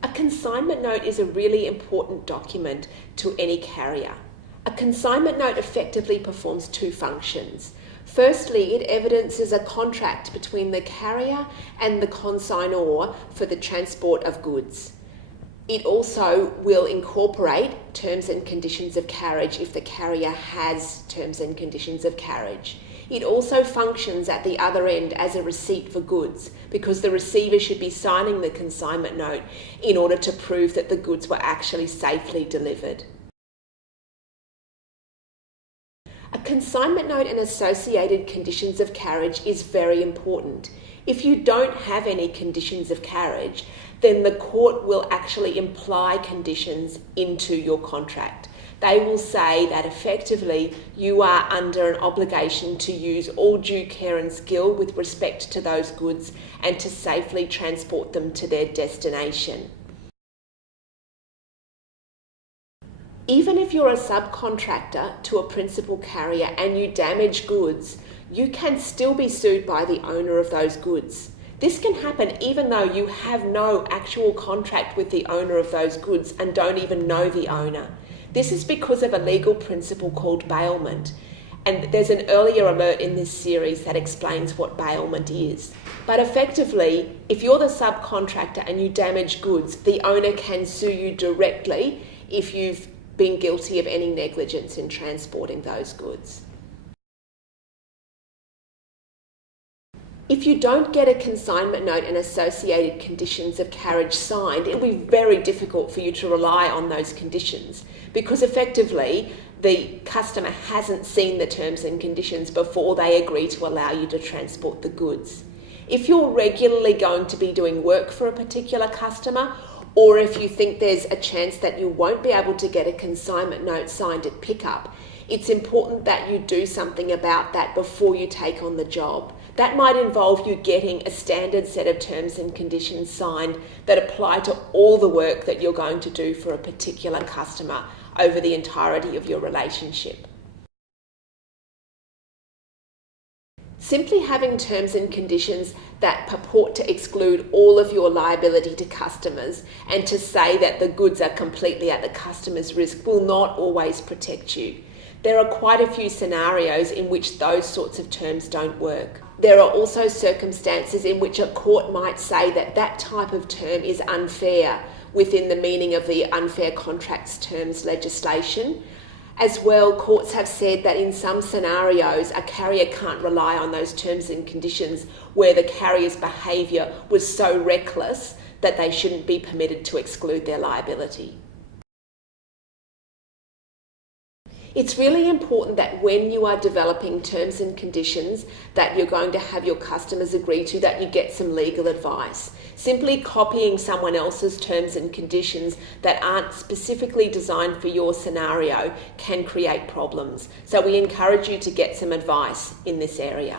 A consignment note is a really important document to any carrier. A consignment note effectively performs two functions. Firstly, it evidences a contract between the carrier and the consignor for the transport of goods. It also will incorporate terms and conditions of carriage if the carrier has terms and conditions of carriage. It also functions at the other end as a receipt for goods because the receiver should be signing the consignment note in order to prove that the goods were actually safely delivered. A consignment note and associated conditions of carriage is very important. If you don't have any conditions of carriage, then the court will actually imply conditions into your contract. They will say that effectively you are under an obligation to use all due care and skill with respect to those goods and to safely transport them to their destination. Even if you're a subcontractor to a principal carrier and you damage goods, you can still be sued by the owner of those goods. This can happen even though you have no actual contract with the owner of those goods and don't even know the owner. This is because of a legal principle called bailment. And there's an earlier alert in this series that explains what bailment is. But effectively, if you're the subcontractor and you damage goods, the owner can sue you directly if you've been guilty of any negligence in transporting those goods. If you don't get a consignment note and associated conditions of carriage signed, it'll be very difficult for you to rely on those conditions because effectively the customer hasn't seen the terms and conditions before they agree to allow you to transport the goods. If you're regularly going to be doing work for a particular customer, or if you think there's a chance that you won't be able to get a consignment note signed at pickup, it's important that you do something about that before you take on the job. That might involve you getting a standard set of terms and conditions signed that apply to all the work that you're going to do for a particular customer over the entirety of your relationship. Simply having terms and conditions that purport to exclude all of your liability to customers and to say that the goods are completely at the customer's risk will not always protect you. There are quite a few scenarios in which those sorts of terms don't work. There are also circumstances in which a court might say that that type of term is unfair within the meaning of the unfair contracts terms legislation. As well, courts have said that in some scenarios, a carrier can't rely on those terms and conditions where the carrier's behaviour was so reckless that they shouldn't be permitted to exclude their liability. It's really important that when you are developing terms and conditions that you're going to have your customers agree to, that you get some legal advice. Simply copying someone else's terms and conditions that aren't specifically designed for your scenario can create problems. So we encourage you to get some advice in this area.